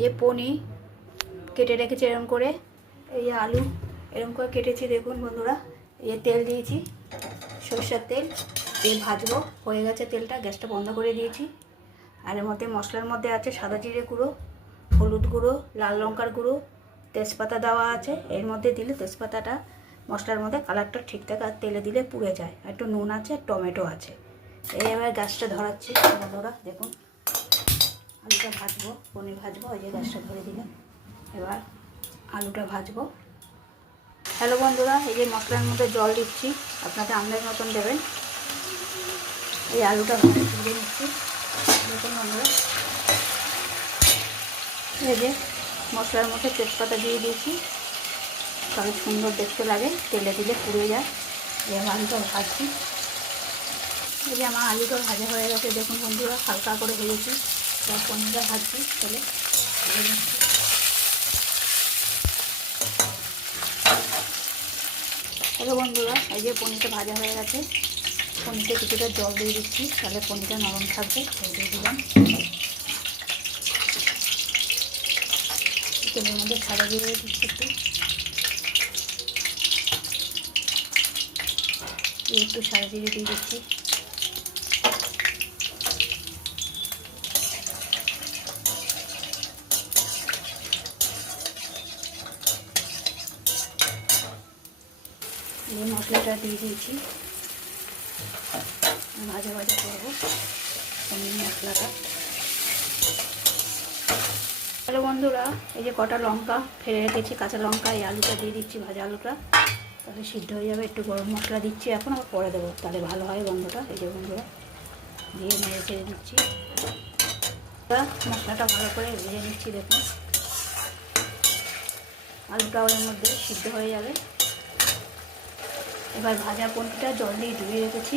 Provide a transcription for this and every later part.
এই পনির কেটে রেখেছি এরকম করে, এই আলু এরকম করে কেটেছি দেখুন বন্ধুরা। এই তেল দিয়েছি, সরষের তেল দিয়ে ভাজবো। হয়ে গেছে তেলটা, গ্যাসটা বন্ধ করে দিয়েছি। আর এর মধ্যে মশলার মধ্যে আছে সাদা জিরে গুঁড়ো, হলুদ গুঁড়ো, লাল লঙ্কার গুঁড়ো, তেজপাতা দেওয়া আছে। এর মধ্যে দিলে তেজপাতাটা মশলার মধ্যে কালারটা ঠিক থাকে, আর তেলে দিলে পুড়ে যায়। একটু নুন আছে, টমেটো আছে। এই এবার গ্যাসটা ধরাচ্ছি বন্ধুরা, দেখুন আলুটা ভাজবো, পনির ভাজবো। এই যে গ্যাসটা ধরে দিলাম, এবার আলুটা ভাজবো। হ্যালো বন্ধুরা, এই যে মশলার মধ্যে জল দিচ্ছি, আপনাদের আন্দাজ মতন দেবেন। এই আলুটা ভেজে নিচ্ছি দেখুন বন্ধুরা। এই যে মশলার মধ্যে তেজপাতা দিয়ে দিয়েছি, তাহলে সুন্দর দেখতে লাগে, তেলে দিলে পুড়ে যায়। এই আলুটা ভাজছি। এই যে আমার আলুটা ভাজা হয়ে গেছে দেখুন বন্ধুরা, হালকা করে ভেজেছি। তার পনিরটা ভাজছি, তেলে ভেজে নিচ্ছি। হ্যালো বন্ধুরা, এই যে পনিরটা ভাজা হয়ে গেছে। পনিরটা কিছুটা জল দিয়ে দিচ্ছি, তাহলে পনিরটা নরম থাকবে। জল দিয়ে দিলাম। তেলের মধ্যে সাদা দিয়ে দিচ্ছি একটু সাদা জিরে দিয়ে দিচ্ছি। এই মশলাটা দিয়ে দিয়েছি, ভাজা ভাজা করবো পনির মশলাটা। হ্যালো বন্ধুরা, এই যে কটা লঙ্কা ফেলে রেখেছি, কাঁচা লঙ্কা, এই আলুটা দিয়ে দিচ্ছি, ভাজা আলুটা, তাহলে সিদ্ধ হয়ে যাবে। একটু গরম মশলা দিচ্ছি এখন, আবার পরে দেবো, তাহলে ভালো হয় গন্ধটা। এই যে বন্ধুরা দিয়ে নেড়ে ছেড়ে দিচ্ছি। মশলাটা ভালো করে ভেজে নিচ্ছি দেখুন, আলুটাও এর মধ্যে সিদ্ধ হয়ে যাবে। এবার ভাজা পনিরটা জল দিয়ে ধুয়ে রেখেছি,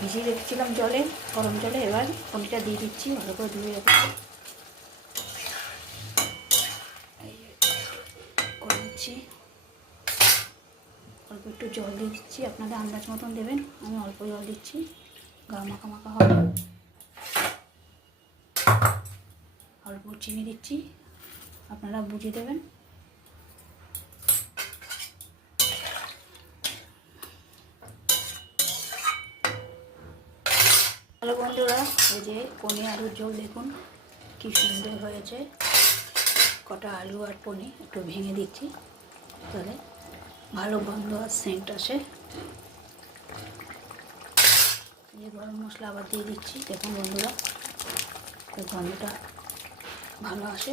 ভিজিয়ে রেখেছিলাম জলে, গরম জলে। এবার পনিরটা দিয়ে দিচ্ছি, ভালো করে ধুয়ে রেখেছি, করে দিচ্ছি। অল্প একটু জল দিয়ে দিচ্ছি, আপনাদের আন্দাজ মতন দেবেন। আমি অল্প জল দিচ্ছি, গা মাখা মাখা হবে। অল্প চিনি দিচ্ছি, আপনারা বুঝে দেবেন। হ্যালো বন্ধুরা, এই যে পনির আলুর ঝোল দেখুন কি সুন্দর হয়েছে। কটা আলু আর পনির একটু ভেঙে দিচ্ছি, তাহলে ভালো গন্ধ আর সেন্ট আসে। এই গরম মশলা আবার দিয়ে দিচ্ছি দেখুন বন্ধুরা, গন্ধটা ভালো আসে।